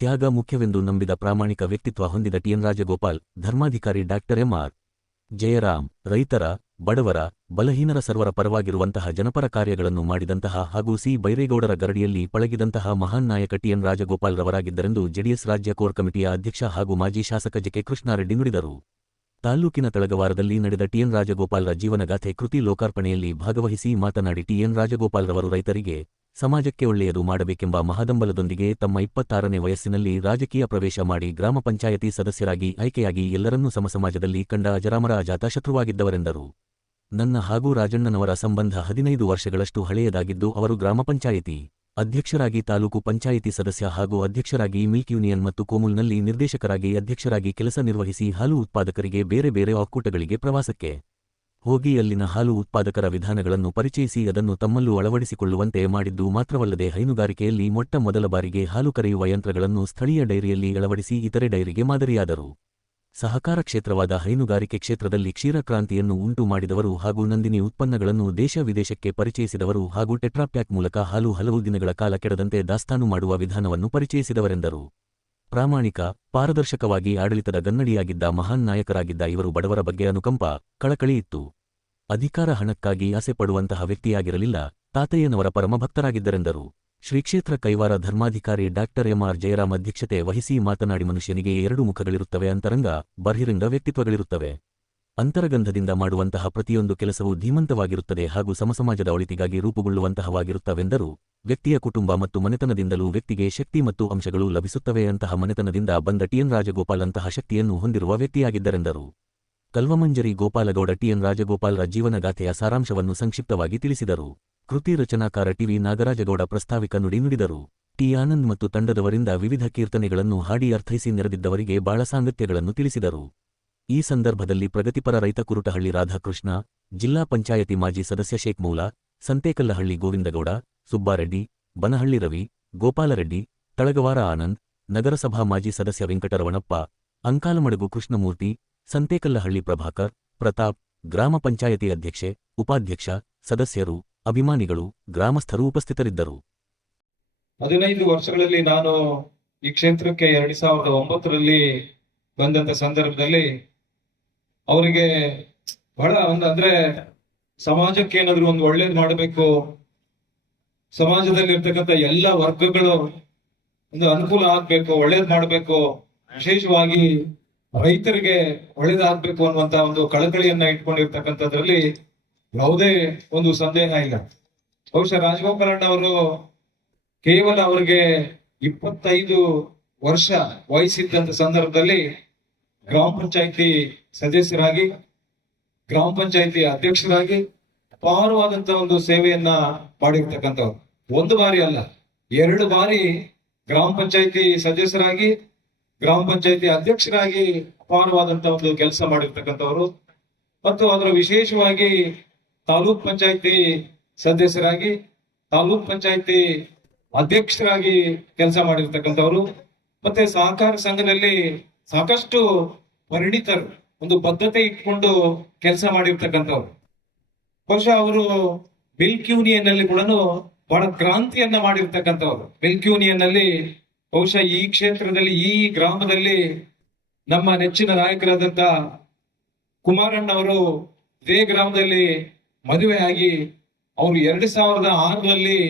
ತ್ಯಾಗ ಮುಖ್ಯವೆಂದು ನಂಬಿದ ಪ್ರಾಮಾಣಿಕ ವ್ಯಕ್ತಿತ್ವ ಹೊಂದಿದ ಟಿಎನ್ ರಾಜಗೋಪಾಲ್, ಧರ್ಮಾಧಿಕಾರಿ ಡಾಕ್ಟರ್ ಎಂಆರ್ ಜಯರಾಮ್, ರೈತರ, ಬಡವರ, ಬಲಹೀನರ ಸರ್ವರ ಪರವಾಗಿರುವಂತಹ ಜನಪರ ಕಾರ್ಯಗಳನ್ನು ಮಾಡಿದಂತಹ ಹಾಗೂ ಸಿ ಬೈರೇಗೌಡರ ಗರಡಿಯಲ್ಲಿ ಪಳಗಿದಂತಹ ಮಹಾನ್ ನಾಯಕ ಟಿಎನ್ ರಾಜಗೋಪಾಲ್ ರವರಾಗಿದ್ದರೆಂದು ಜೆಡಿಎಸ್ ರಾಜ್ಯ ಕೋರ್ ಕಮಿಟಿಯ ಅಧ್ಯಕ್ಷ ಹಾಗೂ ಮಾಜಿ ಶಾಸಕ ಜೆ.ಕೆ. ಕೃಷ್ಣಾರೆಡ್ಡಿ ನುಡಿದರು. ತಾಲ್ಲೂಕಿನ ತಳಗವಾರದಲ್ಲಿ ನಡೆದ ಟಿಎನ್ ರಾಜಗೋಪಾಲ್ರ ಜೀವನಗಾಥೆ ಕೃತಿ ಲೋಕಾರ್ಪಣೆಯಲ್ಲಿ ಭಾಗವಹಿಸಿ ಮಾತನಾಡಿ ಟಿಎನ್ ರಾಜಗೋಪಾಲ್ರವರು ರೈತರಿಗೆ, ಸಮಾಜಕ್ಕೆ ಒಳ್ಳೆಯದು ಮಾಡಬೇಕೆಂಬ ಮಹದಂಬಲದೊಂದಿಗೆ ತಮ್ಮ 26ನೇ ವಯಸ್ಸಿನಲ್ಲಿ ರಾಜಕೀಯ ಪ್ರವೇಶ ಮಾಡಿ ಗ್ರಾಮ ಪಂಚಾಯತಿ ಸದಸ್ಯರಾಗಿ ಆಯ್ಕೆಯಾಗಿ ಎಲ್ಲರನ್ನೂ ಸಮಸಮಾಜದಲ್ಲಿ ಕಂಡ ಅಜರಾಮರ ಅಜಾತ ಶತ್ರುವಾಗಿದ್ದವರೆಂದರು. ನನ್ನ ಹಾಗೂ ರಾಜಣ್ಣನವರ ಸಂಬಂಧ 15 ವರ್ಷಗಳಷ್ಟು ಹಳೆಯದಾಗಿದ್ದು ಅವರು ಗ್ರಾಮ ಪಂಚಾಯಿತಿ ಅಧ್ಯಕ್ಷರಾಗಿ, ತಾಲೂಕು ಪಂಚಾಯಿತಿ ಸದಸ್ಯ ಹಾಗೂ ಅಧ್ಯಕ್ಷರಾಗಿ, ಮಿಲ್ಕ್ ಯೂನಿಯನ್ ಮತ್ತು ಕೋಮುಲ್ನಲ್ಲಿ ನಿರ್ದೇಶಕರಾಗಿ, ಅಧ್ಯಕ್ಷರಾಗಿ ಕೆಲಸ ನಿರ್ವಹಿಸಿ ಹಾಲು ಉತ್ಪಾದಕರಿಗೆ ಬೇರೆ ಬೇರೆ ಒಕ್ಕೂಟಗಳಿಗೆ ಪ್ರವಾಸಕ್ಕೆ ಹೋಗಿ ಅಲ್ಲಿನ ಹಾಲು ಉತ್ಪಾದಕರ ವಿಧಾನಗಳನ್ನು ಪರಿಚಯಿಸಿ ಅದನ್ನು ತಮ್ಮಲ್ಲೂ ಅಳವಡಿಸಿಕೊಳ್ಳುವಂತೆ ಮಾಡಿದ್ದು ಮಾತ್ರವಲ್ಲದೆ ಹೈನುಗಾರಿಕೆಯಲ್ಲಿ ಮೊಟ್ಟ ಮೊದಲ ಬಾರಿಗೆ ಹಾಲು ಕರೆಯುವ ಯಂತ್ರಗಳನ್ನು ಸ್ಥಳೀಯ ಡೈರಿಯಲ್ಲಿ ಅಳವಡಿಸಿ ಇತರೆ ಡೈರಿಗೆ ಮಾದರಿಯಾದರು. ಸಹಕಾರ ಕ್ಷೇತ್ರವಾದ ಹೈನುಗಾರಿಕೆ ಕ್ಷೇತ್ರದಲ್ಲಿ ಕ್ಷೀರಕ್ರಾಂತಿಯನ್ನು ಉಂಟು ಮಾಡಿದವರು ಹಾಗೂ ನಂದಿನಿ ಉತ್ಪನ್ನಗಳನ್ನು ದೇಶ ವಿದೇಶಕ್ಕೆ ಪರಿಚಯಿಸಿದವರು ಹಾಗೂ ಟೆಟ್ರಾಪ್ಯಾಕ್ ಮೂಲಕ ಹಾಲು ಹಲವು ದಿನಗಳ ಕಾಲ ಕೆಡದಂತೆ ದಾಸ್ತಾನು ಮಾಡುವ ವಿಧಾನವನ್ನು ಪರಿಚಯಿಸಿದವರೆಂದರು. ಪ್ರಾಮಾಣಿಕ, ಪಾರದರ್ಶಕವಾಗಿ ಆಡಳಿತದ ಗನ್ನಡಿಯಾಗಿದ್ದ ಮಹಾನ್ ನಾಯಕರಾಗಿದ್ದ ಇವರು ಬಡವರ ಬಗ್ಗೆ ಅನುಕಂಪ, ಕಳಕಳಿ ಇತ್ತು. ಅಧಿಕಾರ ಹಣಕ್ಕಾಗಿ ಆಸೆ ಪಡುವಂತಹ ವ್ಯಕ್ತಿಯಾಗಿರಲಿಲ್ಲ. ತಾತಯ್ಯನವರ ಪರಮಭಕ್ತರಾಗಿದ್ದರೆಂದರು. ಶ್ರೀಕ್ಷೇತ್ರ ಕೈವಾರ ಧರ್ಮಾಧಿಕಾರಿ ಡಾಕ್ಟರ್ ಎಂಆರ್ ಜಯರಾಮ್ ಅಧ್ಯಕ್ಷತೆ ವಹಿಸಿ ಮಾತನಾಡಿ, ಮನುಷ್ಯನಿಗೆ 2 ಮುಖಗಳಿರುತ್ತವೆ, ಅಂತರಂಗ, ಬಹಿರಂಗ ವ್ಯಕ್ತಿತ್ವಗಳಿರುತ್ತವೆ. ಅಂತರಗಂಧದಿಂದ ಮಾಡುವಂತಹ ಪ್ರತಿಯೊಂದು ಕೆಲಸವೂ ಧೀಮಂತವಾಗಿರುತ್ತದೆ ಹಾಗೂ ಸಮಸಮಾಜದ ಒಳಿತಿಗಾಗಿ ರೂಪುಗೊಳ್ಳುವಂತಹವಾಗಿರುತ್ತವೆಂದರು. ವ್ಯಕ್ತಿಯ ಕುಟುಂಬ ಮತ್ತು ಮನೆತನದಿಂದಲೂ ವ್ಯಕ್ತಿಗೆ ಶಕ್ತಿ ಮತ್ತು ಅಂಶಗಳು ಲಭಿಸುತ್ತವೆ. ಅಂತಹ ಮನೆತನದಿಂದ ಬಂದ ಟಿಎನ್ ರಾಜಗೋಪಾಲ್ ಅಂತಹ ಶಕ್ತಿಯನ್ನು ಹೊಂದಿರುವ ವ್ಯಕ್ತಿಯಾಗಿದ್ದರೆಂದರು. ಕಲ್ವಮಂಜರಿ ಗೋಪಾಲಗೌಡ ಟಿಎನ್ ರಾಜಗೋಪಾಲ್ರ ಜೀವನಗಾಥೆಯ ಸಾರಾಂಶವನ್ನು ಸಂಕ್ಷಿಪ್ತವಾಗಿ ತಿಳಿಸಿದರು. ಕೃತಿ ರಚನಾಕಾರ ಟಿವಿ ನಾಗರಾಜಗೌಡ ಪ್ರಾಸ್ತಾವಿಕ ನುಡಿ ನುಡಿದರು. ಟಿ ಆನಂದ್ ಮತ್ತು ತಂಡದವರಿಂದ ವಿವಿಧ ಕೀರ್ತನೆಗಳನ್ನು ಹಾಡಿ ಅರ್ಥೈಸಿ ನೆರೆದಿದ್ದವರಿಗೆ ಬಾಳ ಸಾಂಗತ್ಯಗಳನ್ನು ತಿಳಿಸಿದರು. ಈ ಸಂದರ್ಭದಲ್ಲಿ ಪ್ರಗತಿಪರ ರೈತ ಕುರುಟಹಳ್ಳಿ ರಾಧಾಕೃಷ್ಣ, ಜಿಲ್ಲಾ ಪಂಚಾಯತಿ ಮಾಜಿ ಸದಸ್ಯ ಶೇಖ್ ಮೌಲಾ, ಸಂತೇಕಲ್ಲಹಳ್ಳಿ ಗೋವಿಂದಗೌಡ, ಸುಬ್ಬಾರೆಡ್ಡಿ, ಬನಹಳ್ಳಿ ರವಿ, ಗೋಪಾಲರೆಡ್ಡಿ, ತಳಗವಾರ ಆನಂದ್, ನಗರಸಭಾ ಮಾಜಿ ಸದಸ್ಯ ವೆಂಕಟರಮಣಪ್ಪ, ಅಂಕಾಲಮಡಗು ಕೃಷ್ಣಮೂರ್ತಿ, ಸಂತೇಕಲ್ಲಹಳ್ಳಿ ಪ್ರಭಾಕರ್, ಪ್ರತಾಪ್, ಗ್ರಾಮ ಪಂಚಾಯತಿ ಅಧ್ಯಕ್ಷೆ, ಉಪಾಧ್ಯಕ್ಷ, ಸದಸ್ಯರು, ಅಭಿಮಾನಿಗಳು, ಗ್ರಾಮಸ್ಥರು ಉಪಸ್ಥಿತರಿದ್ದರು. 15 ವರ್ಷಗಳಲ್ಲಿ ನಾನು ಈ ಕ್ಷೇತ್ರಕ್ಕೆ 2009ರಲ್ಲಿ ಬಂದಂತ ಸಂದರ್ಭದಲ್ಲಿ ಅವರಿಗೆ ಬಹಳ ಅಂದ್ರೆ ಸಮಾಜಕ್ಕೆ ಏನಾದ್ರು ಒಂದು ಒಳ್ಳೇದು ಮಾಡಬೇಕು, ಸಮಾಜದಲ್ಲಿ ಇರ್ತಕ್ಕಂಥ ಎಲ್ಲ ವರ್ಗಗಳು ಒಂದು ಅನುಕೂಲ ಆಗ್ಬೇಕು, ಒಳ್ಳೇದ್ ಮಾಡ್ಬೇಕು, ವಿಶೇಷವಾಗಿ ರೈತರಿಗೆ ಒಳ್ಳೇದಾಗ್ಬೇಕು ಅನ್ನುವಂತ ಒಂದು ಕಳಕಳಿಯನ್ನ ಇಟ್ಕೊಂಡಿರ್ತಕ್ಕಂಥದ್ರಲ್ಲಿ ಯಾವುದೇ ಒಂದು ಸಂದೇಹ ಇಲ್ಲ. ಬಹುಶಃ ರಾಜಗೋಪಾಲಣ್ಣ ಅವರು ಕೇವಲ ಅವರಿಗೆ 25 ವರ್ಷ ವಯಸ್ಸಿದ್ದಂತ ಸಂದರ್ಭದಲ್ಲಿ ಗ್ರಾಮ ಪಂಚಾಯತಿ ಸದಸ್ಯರಾಗಿ, ಗ್ರಾಮ ಪಂಚಾಯತಿ ಅಧ್ಯಕ್ಷರಾಗಿ ಅಪಾರವಾದಂತ ಒಂದು ಸೇವೆಯನ್ನ ಮಾಡಿರ್ತಕ್ಕಂಥವ್ರು. 1 ಬಾರಿ ಅಲ್ಲ, 2 ಬಾರಿ ಗ್ರಾಮ ಪಂಚಾಯತಿ ಸದಸ್ಯರಾಗಿ, ಗ್ರಾಮ ಪಂಚಾಯತಿ ಅಧ್ಯಕ್ಷರಾಗಿ ಅಪಾರವಾದಂತ ಒಂದು ಕೆಲಸ ಮಾಡಿರ್ತಕ್ಕಂಥವ್ರು. ಮತ್ತು ಅದರ ವಿಶೇಷವಾಗಿ ತಾಲೂಕ್ ಪಂಚಾಯತಿ ಸದಸ್ಯರಾಗಿ, ತಾಲೂಕ್ ಪಂಚಾಯತಿ ಅಧ್ಯಕ್ಷರಾಗಿ ಕೆಲಸ ಮಾಡಿರ್ತಕ್ಕಂಥವ್ರು. ಮತ್ತೆ ಸಹಕಾರ ಸಂಘದಲ್ಲಿ ಸಾಕಷ್ಟು ಪರಿಣಿತರು, ಒಂದು ಬದ್ಧತೆ ಇಟ್ಕೊಂಡು ಕೆಲಸ ಮಾಡಿರ್ತಕ್ಕಂಥವ್ರು. ಬಹುಶಃ ಅವರು ಮಿಲ್ಕ್ ಯೂನಿಯನ್ ನಲ್ಲಿ ಕೂಡ ಬಹಳ ಕ್ರಾಂತಿಯನ್ನ ಮಾಡಿರ್ತಕ್ಕಂಥವ್ರು. ಮಿಲ್ಕ್ ಯೂನಿಯನ್ ನಲ್ಲಿ ಬಹುಶಃ ಈ ಕ್ಷೇತ್ರದಲ್ಲಿ, ಈ ಗ್ರಾಮದಲ್ಲಿ ನಮ್ಮ ನೆಚ್ಚಿನ ನಾಯಕರಾದಂತ ಕುಮಾರಣ್ಣವರು ಇದೇ ಗ್ರಾಮದಲ್ಲಿ ಮದುವೆ ಆಗಿ ಅವರು 2006ರಲ್ಲಿ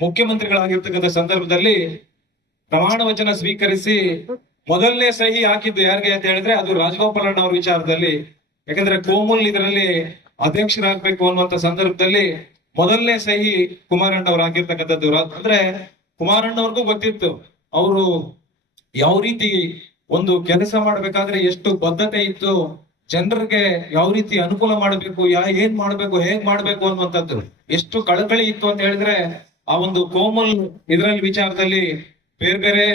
ಮುಖ್ಯಮಂತ್ರಿಗಳಾಗಿರ್ತಕ್ಕಂಥ ಸಂದರ್ಭದಲ್ಲಿ ಪ್ರಮಾಣ ವಚನ ಸ್ವೀಕರಿಸಿ ಮೊದಲನೇ ಸಹಿ ಹಾಕಿದ್ದು ಯಾರಿಗೆ ಅಂತ ಹೇಳಿದ್ರೆ ಅದು ರಾಜಗೋಪಾಲಣ್ಣ ಅವ್ರ ವಿಚಾರದಲ್ಲಿ. ಯಾಕಂದ್ರೆ ಕೋಮುಲ್ ಇದರಲ್ಲಿ ಅಧ್ಯಕ್ಷರಾಗಬೇಕು ಅನ್ನುವಂತ ಸಂದರ್ಭದಲ್ಲಿ ಮೊದಲನೇ ಸಹಿ ಕುಮಾರಣ್ಣ ಅವ್ರು ಹಾಕಿರ್ತಕ್ಕಂಥದ್ದು. ಅಂದ್ರೆ ಕುಮಾರಣ್ಣವ್ರಿಗೂ ಗೊತ್ತಿತ್ತು ಅವರು ಯಾವ ರೀತಿ ಒಂದು ಕೆಲಸ ಮಾಡ್ಬೇಕಾದ್ರೆ ಎಷ್ಟು ಬದ್ಧತೆ ಇತ್ತು, ಜನರಿಗೆ ಯಾವ ರೀತಿ ಅನುಕೂಲ ಮಾಡಬೇಕು, ಏನ್ ಮಾಡ್ಬೇಕು, ಹೇಗ್ ಮಾಡ್ಬೇಕು ಅನ್ನುವಂಥದ್ದು ಎಷ್ಟು ಕಳಕಳಿ ಇತ್ತು ಅಂತ ಹೇಳಿದ್ರೆ ಆ ಒಂದು ಕೋಮಲ್ ಇದರಲ್ಲಿ ವಿಚಾರದಲ್ಲಿ ಬೇರೆ ಬೇರೆ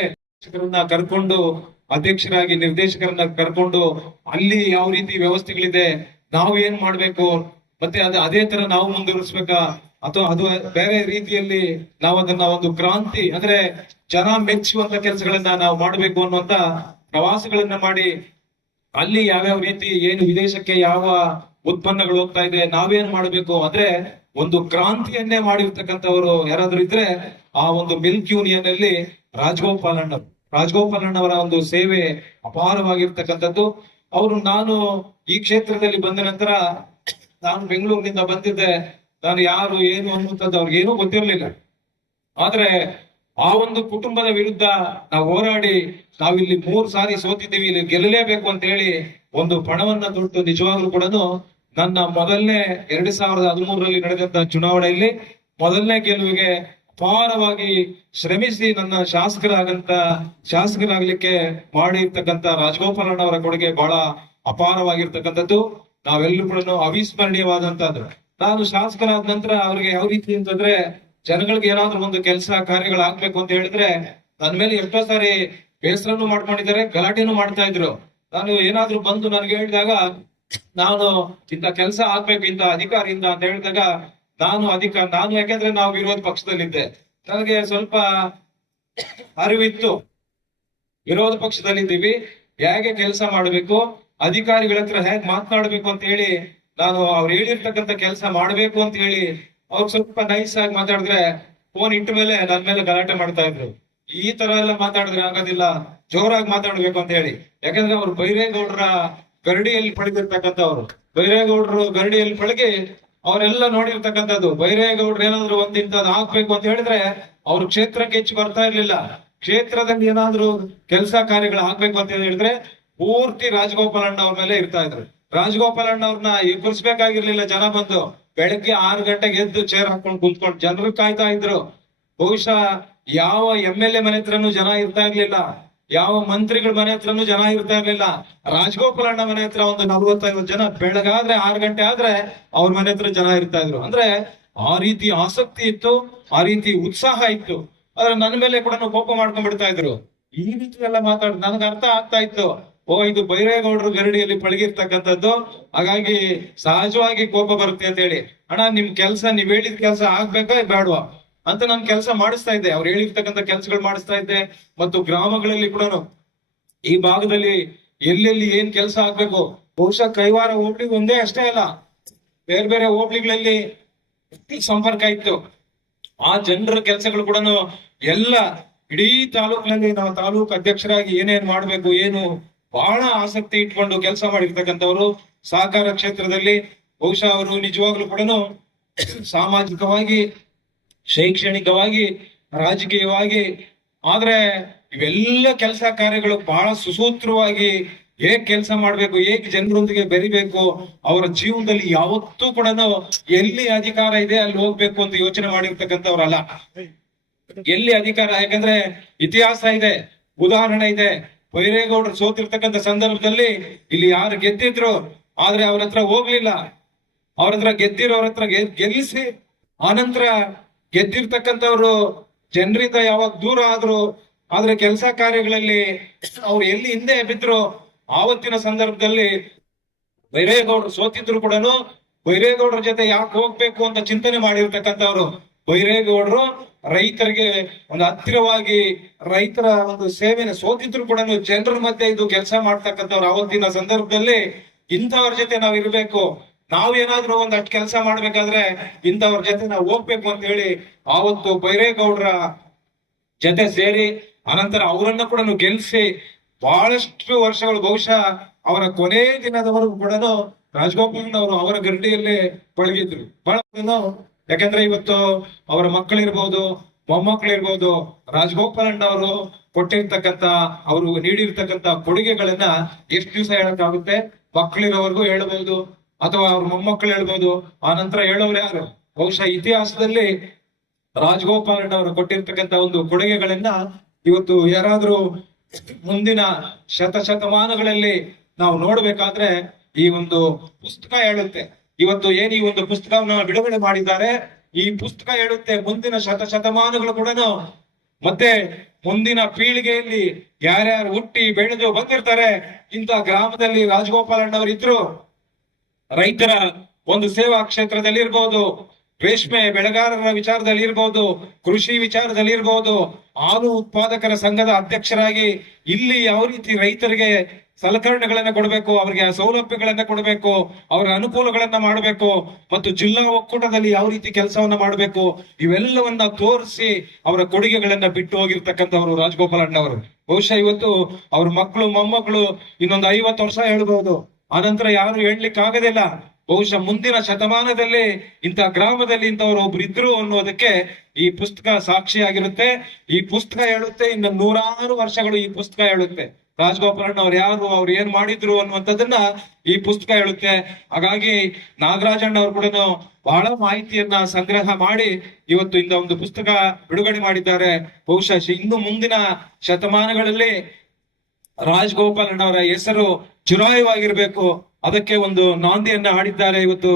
ಕರ್ಕೊಂಡು, ಅಧ್ಯಕ್ಷರಾಗಿ ನಿರ್ದೇಶಕರನ್ನ ಕರ್ಕೊಂಡು ಅಲ್ಲಿ ಯಾವ ರೀತಿ ವ್ಯವಸ್ಥೆಗಳಿದೆ, ನಾವು ಏನ್ ಮಾಡ್ಬೇಕು, ಮತ್ತೆ ಅದೇ ತರ ನಾವು ಮುಂದುವರಿಸ್ಬೇಕಾ ಅಥವಾ ಅದು ಬೇರೆ ರೀತಿಯಲ್ಲಿ ನಾವು ಅದನ್ನ ಒಂದು ಕ್ರಾಂತಿ ಅಂದ್ರೆ ಜನ ಮೆಚ್ಚುವಂತ ಕೆಲಸಗಳನ್ನ ನಾವು ಮಾಡ್ಬೇಕು ಅನ್ನುವಂತ ಪ್ರವಾಸಗಳನ್ನ ಮಾಡಿ ಅಲ್ಲಿ ಯಾವ್ಯಾವ ರೀತಿ ಏನು ವಿದೇಶಕ್ಕೆ ಯಾವ ಉತ್ಪನ್ನಗಳು ಹೋಗ್ತಾ ಇದೆ, ನಾವೇನ್ ಮಾಡ್ಬೇಕು ಅಂದ್ರೆ ಒಂದು ಕ್ರಾಂತಿಯನ್ನೇ ಮಾಡಿರ್ತಕ್ಕಂಥವ್ರು ಯಾರಾದ್ರೂ ಇದ್ರೆ ಆ ಒಂದು ಮಿಲ್ಕ್ ಯೂನಿಯನ್ ಅಲ್ಲಿ ರಾಜಗೋಪಾಲಣ್ಣ. ರಾಜಗೋಪಾಲಣ್ಣವರ ಒಂದು ಸೇವೆ ಅಪಾರವಾಗಿರ್ತಕ್ಕಂಥದ್ದು. ನಾನು ಈ ಕ್ಷೇತ್ರದಲ್ಲಿ ಬಂದ ನಂತರ ನಾನು ಬೆಂಗಳೂರಿನಿಂದ ಬಂದಿದ್ದೆ. ನಾನು ಯಾರು ಏನು ಅನ್ನುವಂಥದ್ದು ಅವ್ರಿಗೇನೂ ಗೊತ್ತಿರಲಿಲ್ಲ. ಆದ್ರೆ ಆ ಒಂದು ಕುಟುಂಬದ ವಿರುದ್ಧ ನಾವು ಹೋರಾಡಿ ನಾವಿಲ್ಲಿ 3 ಸಾರಿ ಸೋತಿದ್ದೀವಿ, ಇಲ್ಲಿ ಗೆಲ್ಲಲೇಬೇಕು ಅಂತ ಹೇಳಿ ಒಂದು ಪಣವನ್ನ ತೊಟ್ಟು ನಿಜವಾಗ್ಲೂ ಕೂಡ ನನ್ನ ಮೊದಲನೇ 2013ರಲ್ಲಿ ನಡೆದಂತ ಚುನಾವಣೆಯಲ್ಲಿ ಮೊದಲನೇ ಗೆಲುವಿಗೆ ಅಪಾರವಾಗಿ ಶ್ರಮಿಸಿ ನನ್ನ ಶಾಸಕರಾಗ್ಲಿಕ್ಕೆ ಮಾಡಿರ್ತಕ್ಕಂಥ ರಾಜಗೋಪಾಲಣ್ಣವರ ಕೊಡುಗೆ ಬಹಳ ಅಪಾರವಾಗಿರ್ತಕ್ಕಂಥದ್ದು. ನಾವೆಲ್ಲರೂ ಕೂಡ ಅವಿಸ್ಮರಣೀಯವಾದಂತದ್ದು. ನಾನು ಶಾಸಕರಾದ ನಂತರ ಅವ್ರಿಗೆ ಯಾವ ರೀತಿ ಅಂತಂದ್ರೆ, ಜನಗಳಿಗೆ ಏನಾದ್ರೂ ಒಂದು ಕೆಲಸ ಕಾರ್ಯಗಳಾಗ್ಬೇಕು ಅಂತ ಹೇಳಿದ್ರೆ ನನ್ನ ಮೇಲೆ ಎಷ್ಟೋ ಸಾರಿ ಬೇಸರನು ಮಾಡ್ಕೊಂಡಿದ್ದಾರೆ, ಗಲಾಟೆನೂ ಮಾಡ್ತಾ ಇದ್ರು. ನಾನು ಏನಾದ್ರೂ ಬಂದು ನನಗೆ ಹೇಳಿದಾಗ, ನಾನು ಇಂಥ ಕೆಲಸ ಆಗ್ಬೇಕು ಇಂಥ ಅಧಿಕಾರಿಯಿಂದ ಅಂತ ಹೇಳಿದಾಗ ನಾನು ಯಾಕೆಂದ್ರೆ ನಾವು ವಿರೋಧ ಪಕ್ಷದಲ್ಲಿದ್ದೆ, ನನಗೆ ಸ್ವಲ್ಪ ಅರಿವಿತ್ತು. ವಿರೋಧ ಪಕ್ಷದಲ್ಲಿದ್ದೀವಿ, ಹೇಗೆ ಕೆಲಸ ಮಾಡಬೇಕು, ಅಧಿಕಾರಿಗಳ ಹತ್ರ ಹೇಗೆ ಮಾತನಾಡ್ಬೇಕು ಅಂತ ಹೇಳಿ ನಾನು ಅವ್ರು ಹೇಳಿರ್ತಕ್ಕಂಥ ಕೆಲಸ ಮಾಡ್ಬೇಕು ಅಂತ ಹೇಳಿ ಅವ್ರು ಸ್ವಲ್ಪ ನೈಸ್ ಆಗಿ ಮಾತಾಡಿದ್ರೆ ಫೋನ್ ಇಟ್ಟ ಮೇಲೆ ನನ್ನ ಮೇಲೆ ಗಲಾಟೆ ಮಾಡ್ತಾ ಇದ್ರು. ಈ ತರ ಎಲ್ಲ ಮಾತಾಡಿದ್ರೆ ಆಗೋದಿಲ್ಲ, ಜೋರಾಗಿ ಮಾತಾಡ್ಬೇಕು ಅಂತ ಹೇಳಿ. ಯಾಕಂದ್ರೆ ಅವ್ರು ಬೈರೇಗೌಡರ ಗರಡಿಯಲ್ಲಿ ಪಳಗಿರ್ತಕ್ಕಂಥವ್ರು. ಬೈರೇಗೌಡರು ಗರಡಿಯಲ್ಲಿ ಪಳಗಿ ಅವರೆಲ್ಲ ನೋಡಿರ್ತಕ್ಕಂಥದ್ದು. ಬೈರೇಗೌಡರು ಏನಾದ್ರು ಒಂದಿಂತದ್ ಹಾಕ್ಬೇಕು ಅಂತ ಹೇಳಿದ್ರೆ ಅವ್ರು ಕ್ಷೇತ್ರಕ್ಕೆ ಹೆಚ್ಚು ಬರ್ತಾ ಇರ್ಲಿಲ್ಲ. ಕ್ಷೇತ್ರದಲ್ಲಿ ಏನಾದ್ರು ಕೆಲಸ ಕಾರ್ಯಗಳು ಆಗ್ಬೇಕು ಅಂತ ಹೇಳಿದ್ರೆ ಪೂರ್ತಿ ರಾಜಗೋಪಾಲಣ್ಣ ಅವ್ರ ಮೇಲೆ ಇರ್ತಾ ಇದ್ರು. ರಾಜಗೋಪಾಲಣ್ಣ ಅವ್ರನ್ನ ಎಬ್ಬರಿಸ್ಬೇಕಾಗಿರ್ಲಿಲ್ಲ. ಜನ ಬಂದು ಬೆಳಗ್ಗೆ 6 ಗಂಟೆಗೆ ಎದ್ದು ಚೇರ್ ಹಾಕೊಂಡು ಕುಂತ್ಕೊಂಡು ಜನರು ಕಾಯ್ತಾ ಇದ್ರು. ಬಹುಶಃ ಯಾವ MLA ಮನೆ ಹತ್ರನೂ ಜನ ಇರ್ತಾ ಇರ್ಲಿಲ್ಲ, ಯಾವ ಮಂತ್ರಿಗಳ ಮನೆ ಹತ್ರನೂ ಜನ ಇರ್ತಾ ಇರ್ಲಿಲ್ಲ. ರಾಜಗೋಪಾಲಣ್ಣ ಮನೆ ಹತ್ರ ಒಂದು 40-50 ಜನ ಬೆಳಗಾದ್ರೆ 6 ಗಂಟೆ ಆದ್ರೆ ಅವ್ರ ಮನೆ ಹತ್ರ ಜನ ಇರ್ತಾ ಇದ್ರು. ಅಂದ್ರೆ ಆ ರೀತಿ ಆಸಕ್ತಿ ಇತ್ತು, ಆ ರೀತಿ ಉತ್ಸಾಹ ಇತ್ತು. ಆದ್ರೆ ನನ್ನ ಮೇಲೆ ಕೂಡ ಕೋಪ ಮಾಡ್ಕೊಂಡ್ಬಿಡ್ತಾ ಇದ್ರು. ಈ ರೀತಿ ಎಲ್ಲ ಮಾತಾಡ್ ನನಗೆ ಅರ್ಥ ಆಗ್ತಾ ಇತ್ತು, ಇದು ಬೈರೇಗೌಡರು ಗರಡಿಯಲ್ಲಿ ಪಳಗಿರ್ತಕ್ಕಂಥದ್ದು, ಹಾಗಾಗಿ ಸಹಜವಾಗಿ ಕೋಪ ಬರುತ್ತೆ ಅಂತ ಹೇಳಿ. ಅಣ್ಣ ನಿಮ್ ಕೆಲ್ಸ, ನೀವ್ ಹೇಳಿದ ಕೆಲಸ ಆಗ್ಬೇಕಾ ಬೇಡವಾ ಅಂತ ನಾನು ಕೆಲಸ ಮಾಡಿಸ್ತಾ ಇದ್ದೆ. ಅವ್ರು ಹೇಳಿರ್ತಕ್ಕಂಥ ಕೆಲಸಗಳು ಮಾಡಿಸ್ತಾ ಇದ್ದೆ. ಮತ್ತು ಗ್ರಾಮಗಳಲ್ಲಿ ಕೂಡ ಈ ಭಾಗದಲ್ಲಿ ಎಲ್ಲೆಲ್ಲಿ ಏನ್ ಕೆಲಸ ಆಗ್ಬೇಕು, ಬಹುಶಃ ಕೈವಾರ ಹೋಬಳಿ ಒಂದೇ ಅಷ್ಟೇ ಅಲ್ಲ, ಬೇರೆ ಬೇರೆ ಹೋಬಳಿಗಳಲ್ಲಿ ಸಂಪರ್ಕ ಇತ್ತು. ಆ ಜನರ ಕೆಲಸಗಳು ಕೂಡ ಎಲ್ಲ ಇಡೀ ತಾಲೂಕಿನಲ್ಲಿ ನಾವು ತಾಲೂಕು ಅಧ್ಯಕ್ಷರಾಗಿ ಏನೇನ್ ಮಾಡ್ಬೇಕು, ಏನು ಬಹಳ ಆಸಕ್ತಿ ಇಟ್ಕೊಂಡು ಕೆಲಸ ಮಾಡಿರ್ತಕ್ಕಂಥವ್ರು. ಸಹಕಾರ ಕ್ಷೇತ್ರದಲ್ಲಿ ಬಹುಶಃ ಅವರು ನಿಜವಾಗ್ಲೂ ಕೂಡ ಸಾಮಾಜಿಕವಾಗಿ, ಶೈಕ್ಷಣಿಕವಾಗಿ, ರಾಜಕೀಯವಾಗಿ, ಆದ್ರೆ ಇವೆಲ್ಲ ಕೆಲಸ ಕಾರ್ಯಗಳು ಬಹಳ ಸುಸೂತ್ರವಾಗಿ ಹೇಗ್ ಕೆಲಸ ಮಾಡ್ಬೇಕು, ಹೇಗ್ ಜನರೊಂದಿಗೆ ಬೆರಿಬೇಕು, ಅವರ ಜೀವನದಲ್ಲಿ ಯಾವತ್ತೂ ಕೂಡ ಎಲ್ಲಿ ಅಧಿಕಾರ ಇದೆ ಅಲ್ಲಿ ಹೋಗ್ಬೇಕು ಅಂತ ಯೋಚನೆ ಮಾಡಿರ್ತಕ್ಕಂಥವ್ರಲ್ಲ. ಎಲ್ಲಿ ಅಧಿಕಾರ, ಯಾಕಂದ್ರೆ ಇತಿಹಾಸ ಇದೆ, ಉದಾಹರಣೆ ಇದೆ. ಬೈರೇಗೌಡರು ಸೋತಿರ್ತಕ್ಕಂಥ ಸಂದರ್ಭದಲ್ಲಿ ಇಲ್ಲಿ ಯಾರು ಗೆದ್ದಿದ್ರು, ಆದ್ರೆ ಅವ್ರ ಹತ್ರ ಹೋಗ್ಲಿಲ್ಲ. ಅವ್ರ ಹತ್ರ ಗೆದ್ದಿರೋರ ಹತ್ರ ಗೆಲ್ಲಿಸಿ, ಆನಂತರ ಗೆದ್ದಿರ್ತಕ್ಕಂಥವ್ರು ಜನರಿಂದ ಯಾವಾಗ ದೂರ ಆದ್ರು, ಆದ್ರೆ ಕೆಲಸ ಕಾರ್ಯಗಳಲ್ಲಿ ಅವ್ರು ಎಲ್ಲಿ ಹಿಂದೆ ಬಿದ್ರು, ಆವತ್ತಿನ ಸಂದರ್ಭದಲ್ಲಿ ಬೈರೇಗೌಡರು ಸೋತಿದ್ರು ಕೂಡ ಬೈರೇಗೌಡರ ಜೊತೆ ಯಾಕೆ ಹೋಗ್ಬೇಕು ಅಂತ ಚಿಂತನೆ ಮಾಡಿರ್ತಕ್ಕಂಥವ್ರು. ಬೈರೇಗೌಡರು ರೈತರಿಗೆ ಒಂದು ಹತ್ತಿರವಾಗಿ ರೈತರ ಒಂದು ಸೇವೆನ ಸೋತಿದ್ರು ಕೂಡ ಜನರ ಮಧ್ಯೆ ಇದು ಕೆಲಸ ಮಾಡ್ತಕ್ಕಂಥವ್ರು. ಆವತ್ತಿನ ಸಂದರ್ಭದಲ್ಲಿ ಇಂಥವ್ರ ಜೊತೆ ನಾವ್ ಇರ್ಬೇಕು, ನಾವೇನಾದ್ರೂ ಒಂದಷ್ಟು ಕೆಲಸ ಮಾಡ್ಬೇಕಾದ್ರೆ ಇಂಥವ್ರ ಜೊತೆ ನಾವು ಹೋಗ್ಬೇಕು ಅಂತ ಹೇಳಿ ಆವತ್ತು ಬೈರೇಗೌಡರ ಜೊತೆ ಸೇರಿ, ಅನಂತರ ಅವರನ್ನ ಕೂಡ ಗೆಲ್ಸಿ ಬಹಳಷ್ಟು ವರ್ಷಗಳು, ಬಹುಶಃ ಅವರ ಕೊನೆ ದಿನದವರೆಗೂ ಕೂಡ ರಾಜಗೋಪಾಲಣ್ಣವರು ಅವರ ಗರಡಿಯಲ್ಲಿ ಪಳಗಿದ್ರು. ಬಹಳ ಯಾಕಂದ್ರೆ ಇವತ್ತು ಅವರ ಮಕ್ಕಳಿರ್ಬೋದು, ಮೊಮ್ಮಕ್ಕಳಿರ್ಬೋದು, ರಾಜಗೋಪಾಲಣ್ಣವರು ಕೊಟ್ಟಿರ್ತಕ್ಕಂಥ, ಅವರು ನೀಡಿರ್ತಕ್ಕಂಥ ಕೊಡುಗೆಗಳನ್ನ ಎಷ್ಟು ದಿವಸ ಹೇಳಕ್ಕಾಗುತ್ತೆ? ಮಕ್ಕಳಿರೋವರೆಗೂ ಹೇಳ್ಬಹುದು, ಅಥವಾ ಅವ್ರ ಮೊಮ್ಮಕ್ಕಳು ಹೇಳ್ಬೋದು. ಆ ನಂತರ ಹೇಳೋರು ಯಾರು? ಬಹುಶಃ ಇತಿಹಾಸದಲ್ಲಿ ರಾಜಗೋಪಾಲಣ್ಣವರು ಕೊಟ್ಟಿರ್ತಕ್ಕಂಥ ಒಂದು ಕೊಡುಗೆಗಳನ್ನ ಇವತ್ತು ಯಾರಾದ್ರೂ ಮುಂದಿನ ಶತಮಾನಗಳಲ್ಲಿ ನಾವು ನೋಡ್ಬೇಕಾದ್ರೆ ಈ ಒಂದು ಪುಸ್ತಕ ಹೇಳುತ್ತೆ. ಇವತ್ತು ಏನ್ ಈ ಒಂದು ಪುಸ್ತಕವನ್ನ ಬಿಡುಗಡೆ ಮಾಡಿದ್ದಾರೆ, ಈ ಪುಸ್ತಕ ಹೇಳುತ್ತೆ ಮುಂದಿನ ಶತಮಾನಗಳು ಕೂಡ, ಮತ್ತೆ ಮುಂದಿನ ಪೀಳಿಗೆಯಲ್ಲಿ ಯಾರ್ಯಾರು ಹುಟ್ಟಿ ಬೆಳೆದು ಬಂದಿರ್ತಾರೆ, ಇಂಥ ಗ್ರಾಮದಲ್ಲಿ ರಾಜಗೋಪಾಲಣ್ಣವರು ಇದ್ರು. ರೈತರ ಒಂದು ಸೇವಾ ಕ್ಷೇತ್ರದಲ್ಲಿ ಇರ್ಬೋದು, ರೇಷ್ಮೆ ಬೆಳೆಗಾರರ ವಿಚಾರದಲ್ಲಿ ಇರ್ಬೋದು, ಕೃಷಿ ವಿಚಾರದಲ್ಲಿ ಇರ್ಬೋದು, ಹಾಲು ಉತ್ಪಾದಕರ ಸಂಘದ ಅಧ್ಯಕ್ಷರಾಗಿ ಇಲ್ಲಿ ಯಾವ ರೀತಿ ರೈತರಿಗೆ ಸಲಕರಣೆಗಳನ್ನ ಕೊಡಬೇಕು, ಅವರಿಗೆ ಸೌಲಭ್ಯಗಳನ್ನ ಕೊಡಬೇಕು, ಅವರ ಅನುಕೂಲಗಳನ್ನ ಮಾಡಬೇಕು, ಮತ್ತು ಜಿಲ್ಲಾ ಒಕ್ಕೂಟದಲ್ಲಿ ಯಾವ ರೀತಿ ಕೆಲಸವನ್ನ ಮಾಡಬೇಕು, ಇವೆಲ್ಲವನ್ನ ತೋರಿಸಿ ಅವರ ಕೊಡುಗೆಗಳನ್ನ ಬಿಟ್ಟು ಹೋಗಿರ್ತಕ್ಕಂಥವ್ರು ರಾಜಗೋಪಾಲ್ ಅಣ್ಣವರು. ಬಹುಶಃ ಇವತ್ತು ಅವ್ರ ಮಕ್ಕಳು ಮೊಮ್ಮಕ್ಕಳು ಇನ್ನೊಂದು 50 ವರ್ಷ ಹೇಳ್ಬಹುದು, ಆನಂತರ ಯಾರು ಹೇಳ್ಲಿಕ್ಕೆ ಆಗೋದಿಲ್ಲ. ಬಹುಶಃ ಮುಂದಿನ ಶತಮಾನದಲ್ಲಿ ಇಂಥ ಗ್ರಾಮದಲ್ಲಿ ಇಂಥವ್ರು ಒಬ್ರು ಇದ್ರು ಅನ್ನೋದಕ್ಕೆ ಈ ಪುಸ್ತಕ ಸಾಕ್ಷಿಯಾಗಿರುತ್ತೆ. ಈ ಪುಸ್ತಕ ಹೇಳುತ್ತೆ, ಇನ್ನು 100 ವರ್ಷಗಳು ಈ ಪುಸ್ತಕ ಹೇಳುತ್ತೆ ರಾಜಗೋಪಾಲಣ್ಣ ಅವ್ರು ಯಾರು, ಅವ್ರು ಏನ್ ಮಾಡಿದ್ರು ಅನ್ನುವಂಥದ್ದನ್ನ ಈ ಪುಸ್ತಕ ಹೇಳುತ್ತೆ. ಹಾಗಾಗಿ ನಾಗರಾಜಣ್ಣ ಅವ್ರು ಕೂಡ ಬಹಳ ಮಾಹಿತಿಯನ್ನ ಸಂಗ್ರಹ ಮಾಡಿ ಇವತ್ತು ಇಂಥ ಒಂದು ಪುಸ್ತಕ ಬಿಡುಗಡೆ ಮಾಡಿದ್ದಾರೆ. ಬಹುಶಃ ಇನ್ನು ಮುಂದಿನ ಶತಮಾನಗಳಲ್ಲಿ ರಾಜಗೋಪಾಲಣ್ಣ ಅವರ ಹೆಸರು ಚಿರಾಯವಾಗಿರ್ಬೇಕು, ಅದಕ್ಕೆ ಒಂದು ನಾಂದಿಯನ್ನ ಹಾಡಿದ್ದಾರೆ ಇವತ್ತು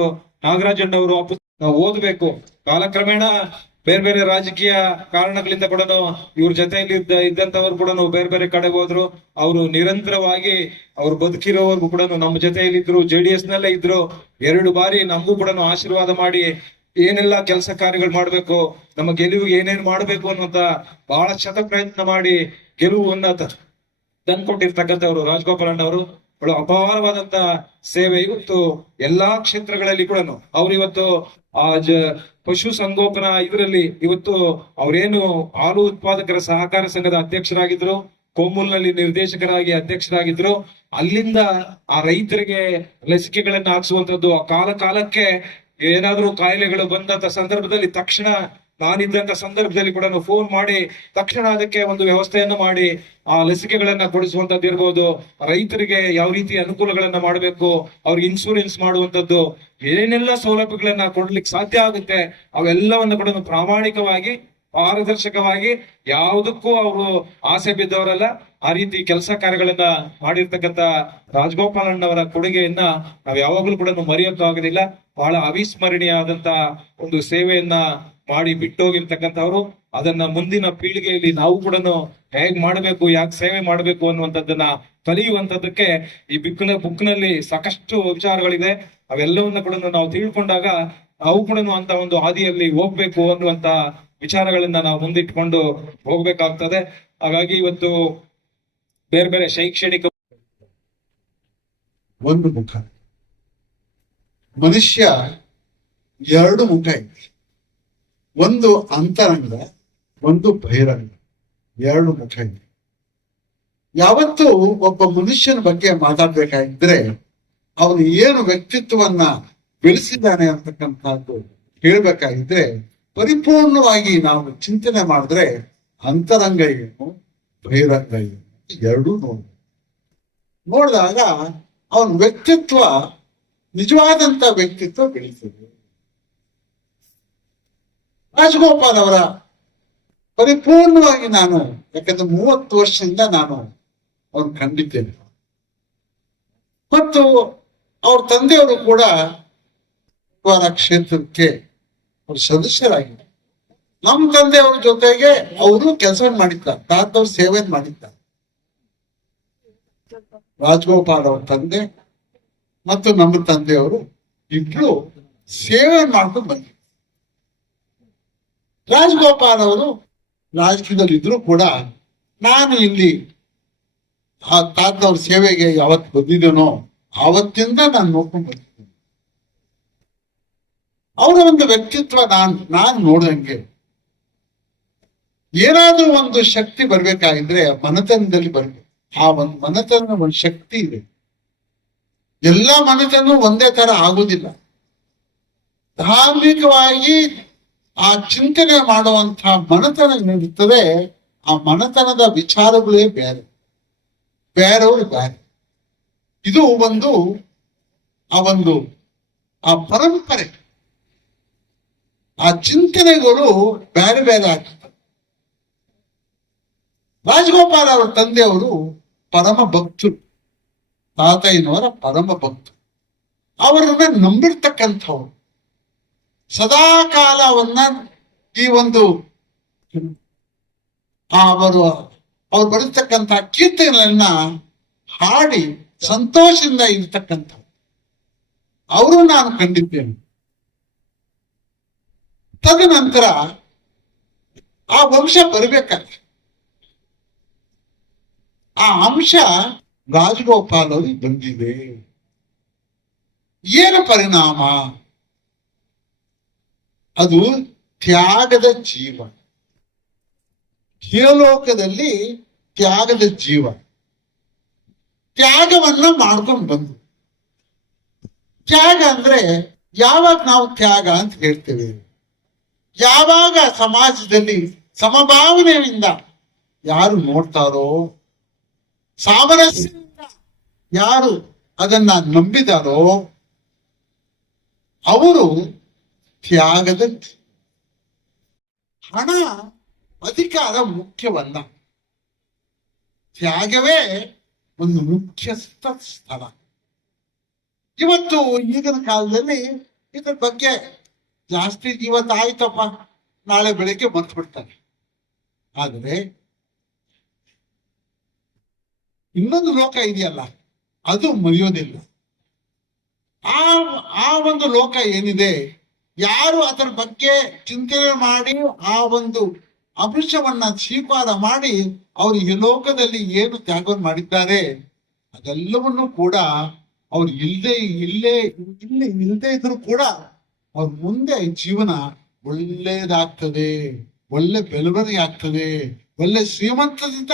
ನಾಗರಾಜಣ್ಣ ಅವರು. ಆ ಪುಸ್ತಕ ನಾವು ಓದಬೇಕು. ಕಾಲಕ್ರಮೇಣ ಬೇರೆ ಬೇರೆ ರಾಜಕೀಯ ಕಾರಣಗಳಿಂದ ಕೂಡ ಇವ್ರ ಜೊತೆಯಲ್ಲಿ ಇದ್ದಂತವ್ರು ಕೂಡ ಬೇರೆ ಬೇರೆ ಕಡೆ ಹೋದ್ರು. ಅವರು ನಿರಂತರವಾಗಿ ಅವ್ರು ಬದುಕಿರೋವರೆಗೂ ಕೂಡ ನಮ್ಮ ಜೊತೆಯಲ್ಲಿ ಇದ್ರು, JDS ನಲ್ಲೇ ಇದ್ರು. 2 ಬಾರಿ ನಮಗೂ ಕೂಡ ಆಶೀರ್ವಾದ ಮಾಡಿ ಏನೆಲ್ಲ ಕೆಲಸ ಕಾರ್ಯಗಳು ಮಾಡ್ಬೇಕು, ನಮ್ಮ ಗೆಲುವಿಗೆ ಏನೇನ್ ಮಾಡ್ಬೇಕು ಅನ್ನುವಂತ ಬಹಳ ಶತ ಪ್ರಯತ್ನ ಮಾಡಿ ಗೆಲುವನ್ನ ತಂದ್ಕೊಟ್ಟಿರ್ತಕ್ಕಂಥವ್ರು ರಾಜಗೋಪಾಲಣ್ಣವರು. ಅಪಾರವಾದಂತ ಸೇವೆ ಇವತ್ತು ಎಲ್ಲಾ ಕ್ಷೇತ್ರಗಳಲ್ಲಿ ಕೂಡ ಅವ್ರು ಇವತ್ತು ಪಶು ಸಂಗೋಪನಾ ಇದರಲ್ಲಿ ಇವತ್ತು ಅವ್ರೇನು ಹಾಲು ಉತ್ಪಾದಕರ ಸಹಕಾರ ಸಂಘದ ಅಧ್ಯಕ್ಷರಾಗಿದ್ರು, ಕೋಮೂಲ್ನಲ್ಲಿ ನಿರ್ದೇಶಕರಾಗಿ ಅಧ್ಯಕ್ಷರಾಗಿದ್ರು. ಅಲ್ಲಿಂದ ಆ ರೈತರಿಗೆ ಲಸಿಕೆಗಳನ್ನ ಹಾಕ್ಸುವಂತದ್ದು, ಆ ಕಾಲಕ್ಕೆ ಏನಾದ್ರೂ ಕಾಯಿಲೆಗಳು ಬಂದಂತ ಸಂದರ್ಭದಲ್ಲಿ ತಕ್ಷಣ ನಾನಿದ್ದಂತ ಸಂದರ್ಭದಲ್ಲಿ ಕೂಡ ಫೋನ್ ಮಾಡಿ ತಕ್ಷಣ ಅದಕ್ಕೆ ಒಂದು ವ್ಯವಸ್ಥೆಯನ್ನು ಮಾಡಿ ಆ ಲಸಿಕೆಗಳನ್ನ ಕೊಡಿಸುವಂತದ್ದು ಇರ್ಬೋದು. ರೈತರಿಗೆ ಯಾವ ರೀತಿ ಅನುಕೂಲಗಳನ್ನ ಮಾಡಬೇಕು, ಅವ್ರಿಗೆ ಇನ್ಶೂರೆನ್ಸ್ ಮಾಡುವಂತದ್ದು, ಏನೆಲ್ಲ ಸೌಲಭ್ಯಗಳನ್ನ ಕೊಡ್ಲಿಕ್ಕೆ ಸಾಧ್ಯ ಆಗುತ್ತೆ ಅವೆಲ್ಲವನ್ನ ಕೂಡ ಪ್ರಾಮಾಣಿಕವಾಗಿ ಪಾರದರ್ಶಕವಾಗಿ ಯಾವುದಕ್ಕೂ ಅವರು ಆಸೆ ಬಿದ್ದವರಲ್ಲ. ಆ ರೀತಿ ಕೆಲಸ ಕಾರ್ಯಗಳನ್ನ ಮಾಡಿರ್ತಕ್ಕಂಥ ರಾಜಗೋಪಾಲಣ್ಣವರ ಕೊಡುಗೆಯನ್ನ ನಾವ್ ಯಾವಾಗ್ಲೂ ಕೂಡ ಮರೆಯೋಕ್ಕಾಗೋದಿಲ್ಲ. ಬಹಳ ಅವಿಸ್ಮರಣೀಯ ಆದಂತ ಒಂದು ಸೇವೆಯನ್ನ ಮಾಡಿ ಬಿಟ್ಟೋಗಿರ್ತಕ್ಕಂಥವ್ರು. ಅದನ್ನ ಮುಂದಿನ ಪೀಳಿಗೆಯಲ್ಲಿ ನಾವು ಕೂಡ ಹೇಗ್ ಮಾಡಬೇಕು, ಯಾಕೆ ಸೇವೆ ಮಾಡಬೇಕು ಅನ್ನುವಂಥದ್ದನ್ನ ಕಲಿಯುವಂತದ್ದಕ್ಕೆ ಈ ಬುಕ್ನಲ್ಲಿ ಸಾಕಷ್ಟು ವಿಚಾರಗಳಿದೆ. ಅವೆಲ್ಲವನ್ನ ಕೂಡ ನಾವು ತಿಳ್ಕೊಂಡಾಗ ನಾವು ಕೂಡ ಅಂತ ಒಂದು ಹಾದಿಯಲ್ಲಿ ಹೋಗ್ಬೇಕು ಅನ್ನುವಂತ ವಿಚಾರಗಳನ್ನ ನಾವು ಮುಂದಿಟ್ಕೊಂಡು ಹೋಗ್ಬೇಕಾಗ್ತದೆ. ಹಾಗಾಗಿ ಇವತ್ತು ಬೇರೆ ಬೇರೆ ಶೈಕ್ಷಣಿಕ ಒಂದು ಮುಖ, ಮನುಷ್ಯ 2 ಮುಖ ಇದೆ. ಒಂದು ಅಂತರಂಗ, ಒಂದು ಬಹಿರಂಗ, 2 ಮುಖ ಇದೆ. ಯಾವತ್ತು ಒಬ್ಬ ಮನುಷ್ಯನ ಬಗ್ಗೆ ಮಾತಾಡ್ಬೇಕಾಗಿದ್ರೆ ಅವನು ಏನು ವ್ಯಕ್ತಿತ್ವವನ್ನ ಬೆಳೆಸಿದ್ದಾನೆ ಅಂತಕ್ಕಂಥದ್ದು ಹೇಳ್ಬೇಕಾಗಿದ್ರೆ ಪರಿಪೂರ್ಣವಾಗಿ ನಾವು ಚಿಂತನೆ ಮಾಡಿದ್ರೆ ಅಂತರಂಗ ಏನು ಬಹಿರಂಗ ಏನು 2 ನೋಡಿದಾಗ ಅವನ ವ್ಯಕ್ತಿತ್ವ ನಿಜವಾದಂತ ವ್ಯಕ್ತಿತ್ವ ಬೆಳೀತದೆ. ರಾಜಗೋಪಾಲ್ ಅವರ ಪರಿಪೂರ್ಣವಾಗಿ ನಾನು ಯಾಕಂದ್ರೆ 30 ವರ್ಷದಿಂದ ನಾನು ಅವ್ರನ್ನ ಕಂಡಿದ್ದೇನೆ. ಮತ್ತು ಅವ್ರ ತಂದೆಯವರು ಕೂಡ ಕ್ಷೇತ್ರಕ್ಕೆ ಅವ್ರ ಸದಸ್ಯರಾಗಿದ್ದಾರೆ. ನಮ್ಮ ತಂದೆಯವ್ರ ಜೊತೆಗೆ ಅವರು ಕೆಲಸವನ್ನು ಮಾಡಿದ್ದಾರೆ, ತಾತವ್ರ ಸೇವೆಯನ್ನು ಮಾಡಿದ್ದಾರೆ. ರಾಜಗೋಪಾಲ್ ಅವ್ರ ತಂದೆ ಮತ್ತು ನಮ್ಮ ತಂದೆಯವರು ಇಬ್ರು ಸೇವೆ ಮಾಡ್ಕೊಂಡು ಬಂದಿದ್ದಾರೆ. ರಾಜಗೋಪಾಲ್ ಅವರು ರಾಜಕೀಯದಲ್ಲಿ ಇದ್ರು ಕೂಡ ನಾನು ಇಲ್ಲಿ ಆ ತಾತವ್ರ ಸೇವೆಗೆ ಯಾವತ್ತು ಬಂದಿದ್ದೇನೋ ಆವತ್ತಿಂದ ನಾನು ನೋಡ್ಕೊಂಡು ಬಂದಿದ್ದೇನೆ. ಅವರ ಒಂದು ವ್ಯಕ್ತಿತ್ವ ನಾನು ನೋಡಿದಂಗೆ ಏನಾದ್ರೂ ಒಂದು ಶಕ್ತಿ ಬರ್ಬೇಕಾಗಿದ್ರೆ ಮನೆತನದಲ್ಲಿ ಬರ್ಬೇಕು. ಆ ಒಂದು ಮನೆತನ ಒಂದು ಶಕ್ತಿ ಇದೆ. ಎಲ್ಲ ಮನೆತನ ಒಂದೇ ತರ ಆಗುದಿಲ್ಲ. ಧಾರ್ಮಿಕವಾಗಿ ಆ ಚಿಂತನೆ ಮಾಡುವಂತಹ ಮನೆತನ ಏನಿರ್ತದೆ, ಆ ಮನೆತನದ ವಿಚಾರಗಳೇ ಬೇರೆ, ಬೇರೆಯವರು ಬೇರೆ. ಇದು ಆ ಪರಂಪರೆ, ಆ ಚಿಂತನೆಗಳು ಬೇರೆ ಬೇರೆ ಆಗ್ತದೆ. ರಾಜಗೋಪಾಲ್ ಅವರ ತಂದೆಯವರು ಪರಮ ಭಕ್ತರು, ತಾತಯ್ಯನವರ ಪರಮ ಭಕ್ತರು. ಅವರನ್ನ ನಂಬಿರ್ತಕ್ಕಂಥವ್ರು ಸದಾ ಕಾಲವನ್ನ ಈ ಒಂದು ಅವ್ರು ಬರೀತಕ್ಕಂಥ ಕೀರ್ತನೆಗಳನ್ನ ಹಾಡಿ ಸಂತೋಷದಿಂದ ಇರ್ತಕ್ಕಂಥ ಅವರು ನಾನು ಕಂಡಿದ್ದೇನೆ. ತದನಂತರ ಆ ವಂಶ ಬರಬೇಕಲ್ಲ, ಆ ಅಂಶ ರಾಜಗೋಪಾಲ್ ಅವ್ರಿಗೆ ಬಂದಿದೆ. ಏನು ಪರಿಣಾಮ? ಅದು ತ್ಯಾಗದ ಜೀವ. ಲೋಕದಲ್ಲಿ ತ್ಯಾಗದ ಜೀವ. ತ್ಯಾಗವನ್ನ ಮಾಡ್ಕೊಂಡು ಬಂದು, ತ್ಯಾಗ ಅಂದ್ರೆ ಯಾವಾಗ ನಾವು ತ್ಯಾಗ ಅಂತ ಹೇಳ್ತೇವೆ? ಯಾವಾಗ ಸಮಾಜದಲ್ಲಿ ಸಮಭಾವನೆಯಿಂದ ಯಾರು ನೋಡ್ತಾರೋ, ಸಾಮರಸ್ಯದಿಂದ ಯಾರು ಅದನ್ನ ನಂಬಿದಾರೋ ಅವರು ತ್ಯಾಗದ. ಹಣ ಅಧಿಕಾರ ಮುಖ್ಯವಲ್ಲ, ತ್ಯಾಗವೇ ಒಂದು ಮುಖ್ಯಸ್ಥ ಸ್ಥಳ. ಇವತ್ತು ಈಗಿನ ಕಾಲದಲ್ಲಿ ಇದ್ರ ಬಗ್ಗೆ ಜಾಸ್ತಿ ಇವತ್ತು ಆಯ್ತಪ್ಪ ನಾಳೆ ಬೆಳಗ್ಗೆ ಮರ್ತು ಬಿಡ್ತಾರೆ. ಆದರೆ ಇನ್ನೊಂದು ಲೋಕ ಇದೆಯಲ್ಲ, ಅದು ಮರೆಯೋದಿಲ್ಲ. ಆ ಒಂದು ಲೋಕ ಏನಿದೆ, ಯಾರು ಅದರ ಬಗ್ಗೆ ಚಿಂತನೆ ಮಾಡಿ ಆ ಒಂದು ಅಂಶವನ್ನ ಸ್ವೀಕಾರ ಮಾಡಿ ಅವರು ಈ ಲೋಕದಲ್ಲಿ ಏನು ತ್ಯಾಗವನ್ನು ಮಾಡಿದ್ದಾರೆ ಅದೆಲ್ಲವನ್ನು ಕೂಡ ಅವ್ರು ಇಲ್ಲದೆ ಇದ್ರು ಕೂಡ ಅವ್ರ ಮುಂದೆ ಜೀವನ ಒಳ್ಳೇದಾಗ್ತದೆ, ಒಳ್ಳೆ ಬೆಳವಣಿಗೆ ಆಗ್ತದೆ, ಒಳ್ಳೆ ಶ್ರೀಮಂತದಿಂದ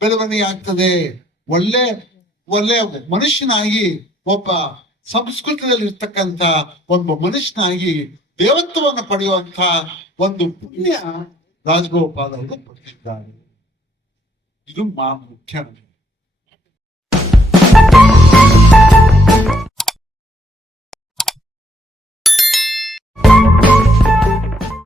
ಬೆಳವಣಿಗೆ ಆಗ್ತದೆ, ಒಳ್ಳೆ ಮನುಷ್ಯನಾಗಿ, ಒಬ್ಬ ಸಂಸ್ಕೃತದಲ್ಲಿ ಇರ್ತಕ್ಕಂಥ ಒಬ್ಬ ಮನುಷ್ಯನಾಗಿ ದೇವತ್ವವನ್ನು ಪಡೆಯುವಂತ ಒಂದು ಪುಣ್ಯ ರಾಜಗೋಪಾಲ್ ಅವರು ಪಡೆದಿದ್ದಾರೆ. ಇದು ಮುಖ್ಯ.